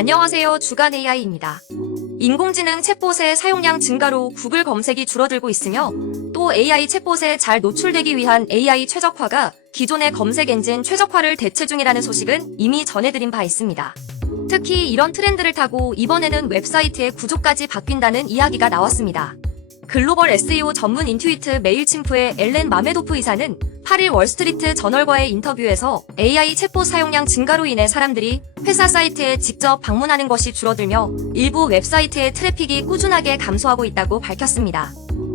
안녕하세요. 주간 AI입니다. 인공지능 챗봇의 사용량 증가로 구글 검색이 줄어들고 있으며 또 AI 챗봇에 잘 노출되기 위한 AI 최적화가 기존의 검색 엔진 최적화를 대체 중이라는 소식은 이미 전해드린 바 있습니다. 특히 이런 트렌드를 타고 이번에는 웹사이트의 구조까지 바뀐다는 이야기가 나왔습니다. 글로벌 SEO 전문 인투이트 메일침프의 엘렌 마메도프 이사는 8일 월스트리트 저널과의 인터뷰에서 AI 챗봇 사용량 증가로 인해 사람들이 회사 사이트에 직접 방문하는 것이 줄어들며 일부 웹사이트의 트래픽이 꾸준하게 감소하고 있다고 밝혔습니다.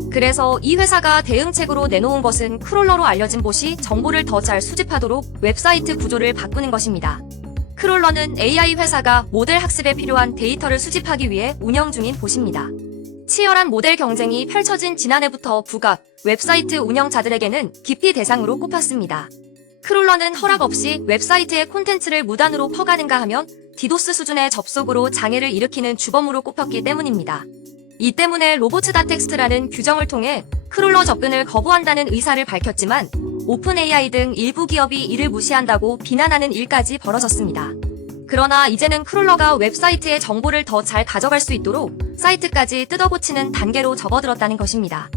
그래서 이 회사가 대응책으로 내놓은 것은 크롤러로 알려진 봇이 정보를 더 잘 수집하도록 웹사이트 구조를 바꾸는 것입니다. 크롤러는 AI 회사가 모델 학습에 필요한 데이터를 수집하기 위해 운영 중인 봇입니다. 치열한 모델 경쟁이 펼쳐진 지난해부터 북악 웹사이트 운영자들에게는 기피 대상으로 꼽혔습니다. 크롤러는 허락 없이 웹사이트의 콘텐츠를 무단으로 퍼가는가 하면 디도스 수준의 접속으로 장애를 일으키는 주범으로 꼽혔기 때문입니다. 이 때문에 로보츠다텍스트라는 규정을 통해 크롤러 접근을 거부한다는 의사를 밝혔지만 오픈AI 등 일부 기업이 이를 무시한다고 비난하는 일까지 벌어졌습니다. 그러나 이제는 크롤러가 웹사이트의 정보를 더 잘 가져갈 수 있도록 사이트까지 뜯어고치는 단계로 접어들었다는 것입니다.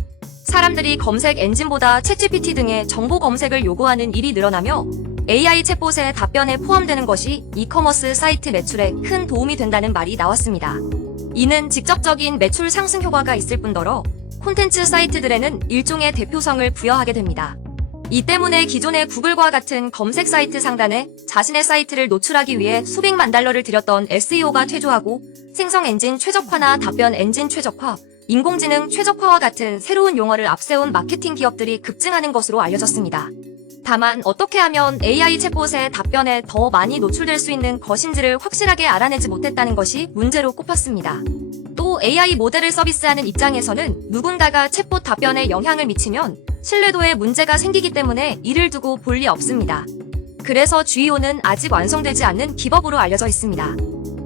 사람들이 검색 엔진보다 챗GPT 등의 정보 검색을 요구하는 일이 늘어나며 AI 챗봇의 답변에 포함되는 것이 이커머스 사이트 매출에 큰 도움이 된다는 말이 나왔습니다. 이는 직접적인 매출 상승 효과가 있을 뿐더러 콘텐츠 사이트들에는 일종의 대표성을 부여하게 됩니다. 이 때문에 기존의 구글과 같은 검색 사이트 상단에 자신의 사이트를 노출하기 위해 수백만 달러를 들였던 SEO가 퇴조하고 생성 엔진 최적화나 답변 엔진 최적화, 인공지능 최적화와 같은 새로운 용어를 앞세운 마케팅 기업들이 급증하는 것으로 알려졌습니다. 다만 어떻게 하면 AI 챗봇의 답변에 더 많이 노출될 수 있는 것인지를 확실하게 알아내지 못했다는 것이 문제로 꼽혔습니다. 또 AI 모델을 서비스하는 입장에서는 누군가가 챗봇 답변에 영향을 미치면 신뢰도에 문제가 생기기 때문에 이를 두고 볼 리 없습니다. 그래서 GEO는 아직 완성되지 않는 기법으로 알려져 있습니다.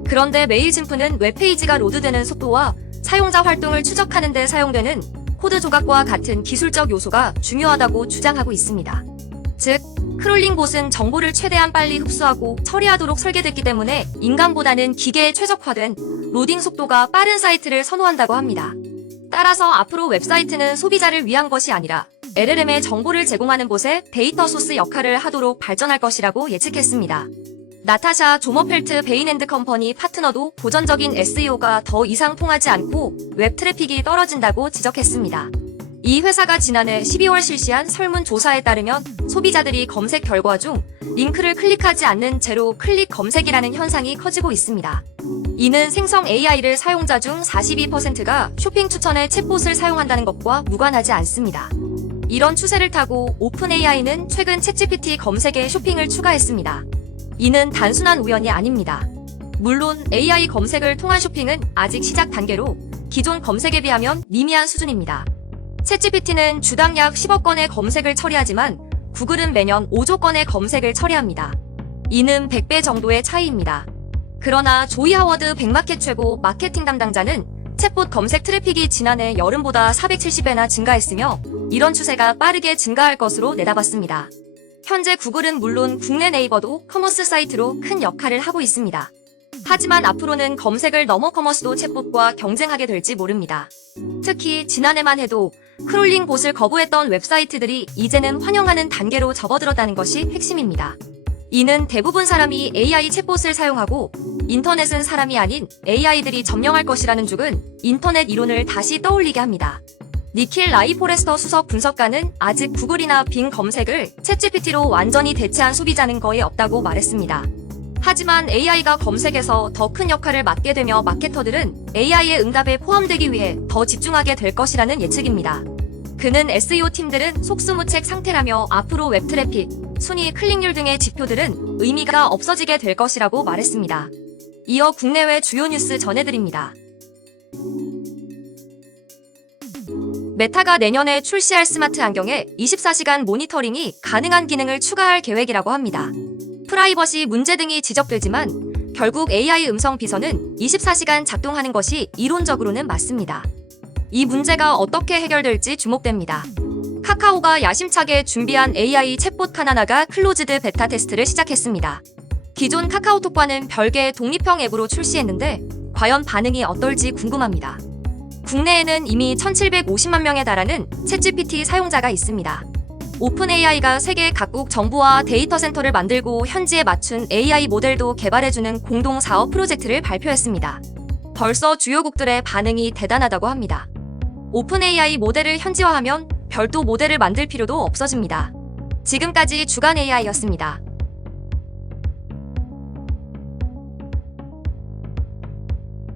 그런데 메일침프는 웹페이지가 로드되는 속도와 사용자 활동을 추적하는 데 사용되는 코드 조각과 같은 기술적 요소가 중요하다고 주장하고 있습니다. 즉, 크롤링 봇은 정보를 최대한 빨리 흡수하고 처리하도록 설계됐기 때문에 인간보다는 기계에 최적화된 로딩 속도가 빠른 사이트를 선호한다고 합니다. 따라서 앞으로 웹사이트는 소비자를 위한 것이 아니라 LLM의 정보를 제공하는 봇의 데이터 소스 역할을 하도록 발전할 것이라고 예측했습니다. 나타샤 조머펠트 베인앤드컴퍼니 파트너도 고전적인 SEO가 더 이상 통하지 않고 웹 트래픽이 떨어진다고 지적했습니다. 이 회사가 지난해 12월 실시한 설문조사에 따르면 소비자들이 검색 결과 중 링크를 클릭하지 않는 제로 클릭 검색이라는 현상이 커지고 있습니다. 이는 생성 AI를 사용자 중 42%가 쇼핑 추천에 챗봇을 사용한다는 것과 무관하지 않습니다. 이런 추세를 타고 오픈AI는 최근 챗GPT 검색에 쇼핑을 추가했습니다. 이는 단순한 우연이 아닙니다. 물론 AI 검색을 통한 쇼핑은 아직 시작 단계로 기존 검색에 비하면 미미한 수준입니다. 챗GPT는 주당 약 10억 건의 검색을 처리하지만 구글은 매년 5조 건의 검색을 처리합니다. 이는 100배 정도의 차이입니다. 그러나 조이 하워드 백마켓 최고 마케팅 담당자는 챗봇 검색 트래픽이 지난해 여름보다 470배나 증가했으며 이런 추세가 빠르게 증가할 것으로 내다봤습니다. 현재 구글은 물론 국내 네이버도 커머스 사이트로 큰 역할을 하고 있습니다. 하지만 앞으로는 검색을 넘어 커머스도 챗봇과 경쟁하게 될지 모릅니다. 특히 지난해만 해도 크롤링 봇을 거부했던 웹사이트들이 이제는 환영하는 단계로 접어들었다는 것이 핵심입니다. 이는 대부분 사람이 AI 챗봇을 사용하고 인터넷은 사람이 아닌 AI들이 점령할 것이라는 죽은 인터넷 이론을 다시 떠올리게 합니다. 니킬 라이포레스터 수석 분석가는 아직 구글이나 빙 검색을 챗GPT로 완전히 대체한 소비자는 거의 없다고 말했습니다. 하지만 AI가 검색에서 더 큰 역할을 맡게 되며 마케터들은 AI의 응답에 포함되기 위해 더 집중하게 될 것이라는 예측입니다. 그는 SEO 팀들은 속수무책 상태라며 앞으로 웹 트래픽, 순위 클릭률 등의 지표들은 의미가 없어지게 될 것이라고 말했습니다. 이어 국내외 주요 뉴스 전해드립니다. 메타가 내년에 출시할 스마트 안경에 24시간 모니터링이 가능한 기능을 추가할 계획이라고 합니다. 프라이버시 문제 등이 지적되지만 결국 AI 음성 비서는 24시간 작동하는 것이 이론적으로는 맞습니다. 이 문제가 어떻게 해결될지 주목됩니다. 카카오가 야심차게 준비한 AI 챗봇 카나나가 클로즈드 베타 테스트를 시작했습니다. 기존 카카오톡과는 별개의 독립형 앱으로 출시했는데 과연 반응이 어떨지 궁금합니다. 국내에는 이미 1750만 명에 달하는 챗GPT 사용자가 있습니다. 오픈AI가 세계 각국 정부와 데이터 센터를 만들고 현지에 맞춘 AI 모델도 개발해주는 공동 사업 프로젝트를 발표했습니다. 벌써 주요국들의 반응이 대단하다고 합니다. 오픈AI 모델을 현지화하면 별도 모델을 만들 필요도 없어집니다. 지금까지 주간 AI였습니다.